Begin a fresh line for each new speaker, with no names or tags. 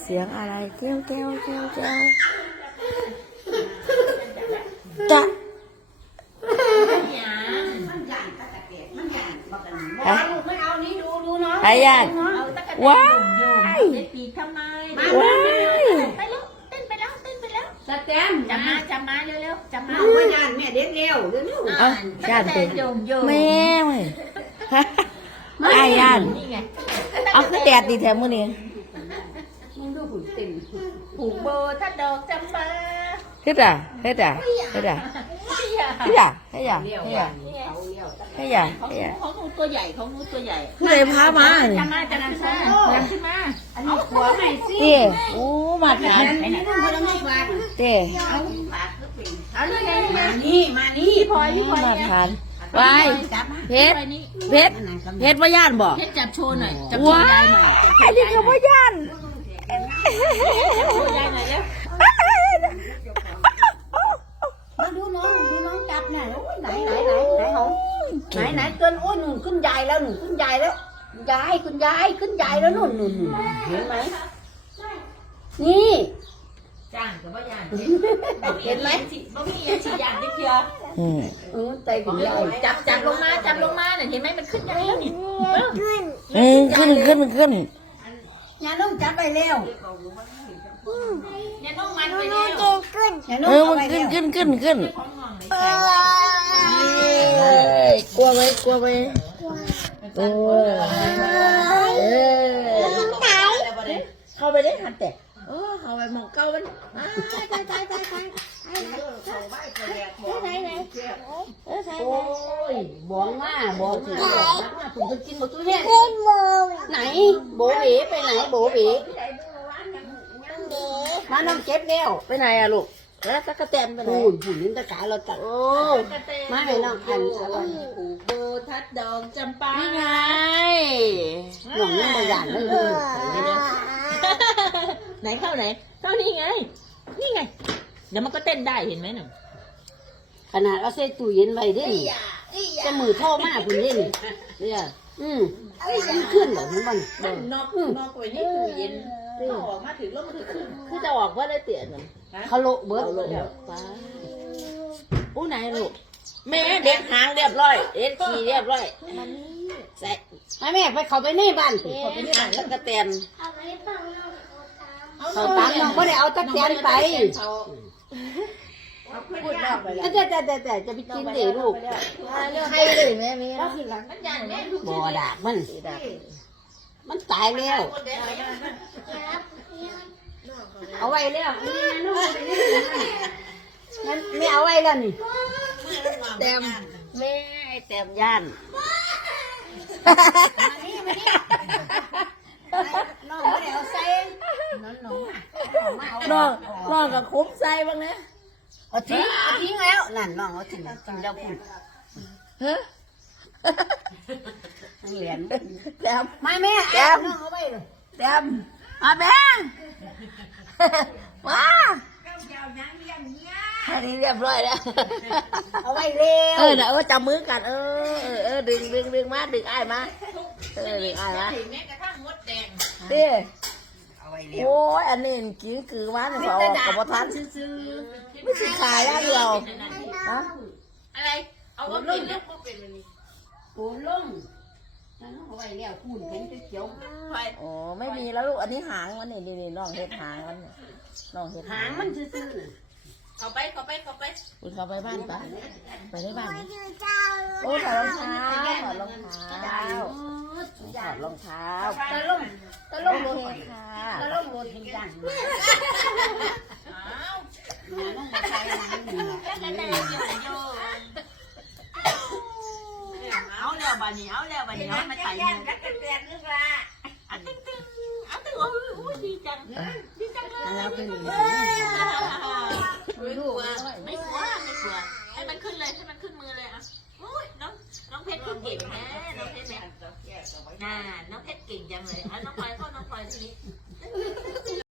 เสียงอะไรแก้วแก้วแก้วแก้วจะไอ้ยันว้ายว้าย
ไปแล้วเต้นไปแล้วสแตมจับมาเร็วจับมา
ว่าญาติแม่เด็กเร็วเร็ว
เอายันเป็นแม่ไอ้ยันเอาคือแดดดีแถมมื้อนี้
มึงดูหุ่นเต็ม
ผูกโบถ้าดอกจำปา
เฮ็ดอ่ะเฮ็ดอ่ะเฮ็ดอ่ะเฮ็ดอ่ะเฮ็ดอ่ะเฮ็ดอ่ะเฮ็ดอ่ะ
ของหนูตัวใหญ่ของหนูตัวใหญ่
คือเลยพามา
จับมาจับขึ้นมา
อันนี้หัวใหม่สิ
โอ้มาทานเต้
เอาเลยไง
มานี่
พลอย
มาทานไปเพชรเพชรว่าย่านบอก
เพชรจับโชว์หน่อยจับ
ว้ายไอ้นี่ก็ว่าย่าน
โชว์ยายหน่อยแล้ว
มาดูน้องจับน่ะไหนเกินโอ้ยหนุ่มขึ้นยายแล้วยายคุณยายขึ้นยายแล้วนุ่นเห็นไหมนี่
จ้างกับว่าย่าน
เห็นไหม
บ่มีอย่างฉีดยาดิเพีย
ใจคุณยาย
จับลงมาเนี่ยเห็นไหมมันขึ้นยังแล้วนี่
ขึ้น
อย่าน้องจับไปเร็ว
อย่าน้องมันไปเร็ว
มันขึ้นกลัวไหมเข้าไปได้ทันแต่เข้าไปมองเก้ามัน
โอ้ยบอกมาบอกถึงผมจะกินหมดตัวเนี่ยไหนโบเอ๋ไปไหนโบเอ๋มาน้องเจ็บแล้ว
ไปไหนอะลูกแล้วตะกะแตนไปไหน
หุ่นตะกาเราตัดมาให้น้องอัน
โบทัดดอกจำปา
นี่ไง
น้องยังบางอย่างเลย
ไหนเข้าไหนเข้านี่ไงเดี๋ยวมันก็เต้นได้เห็นไหมหนู
ขนาดเอาเส้นตู้เย็นไว้ด้วยจะมือท่อมากคุณนี่เนี่ยขึ้นเหรอมัน
นอกไว้ในตู้เย็นออกมาถึงแล้วมันขึ้น
คือจะออกว่าได้เตี๋ยมัน
เขาโลเบิร์ด
ป้าอู้ไหนลูกแม่เด็กหางเรียบร้อยเอ็ดขี่เรียบร้อยใส่
แม่ไปเขาไปในบ้าน
เขาไปในบ้านตะกะแตน
เขาตามน้องไม่ได้เอาตะแกรงไป
พูดนอกไปแล้ว
แต่จะไปกินเด็กลูก
ให้เลยแม่
บ่อดาบมันตายแล้วเอาไว้แล้วมันไม่เอาไว้แล้วนี่
แต้มแม่แต้มย่าน
น้องไม่ได้เอาใส่
น้องกับคุ้มใส่บ้างนะ
เอาทิ้งแล้วนั่นน้องเอาทิ้งแล้วคุณ
เฮ้ย
เหรียญ
แต้ม
มาแม่
แต้ม
เอาไว้เลย
แต้มมาแม่มาอันนี้เรียบร้อยแล้ว
เอาไว้เร็ว
เดี๋ยวจับมือกันดึงมาดึงอ้ายมาดึงอ้ายมา
แม้กระทั่งมดแดง
ดิโอ้ยอันนี้กินคือมันเขากับพทันไม่ใช่ขายแล้วเดียว
อะไรเอาว่ากินแล้วก็เป็นวันนี้
ปูลงเอาไว้แล้วคุณเห็นจะเขียว
โอ้ไม่มีแล้วลูกอันนี้หางมันนี่น้องเห็ดหางมันน้องเห็ด
หางมันซื่อ
เข้าไป
คุณเข้าไปบ้านปะไปได้บ้านโอ้ถอดรองเท้าถอดรองเท้า
ตะล่มโดน
ค่ะ
ตะล่มโดนทิ้งจัง
เอาแล้วบัดนี้เอามาใส่เงิน
กันแตนนึกละ
ตึ้งเอาตึ้งอู้ดีจังเลย
แล้วเป็น
ไม่กลัวให้มันขึ้นเลยให้มันขึ้นมือเลยอ่ะอุ้ยน้องเพชรเก่งนะน้องเพชรเนี่ยน้องเพชรเก่งจังเลยน้องพลอยทีนี้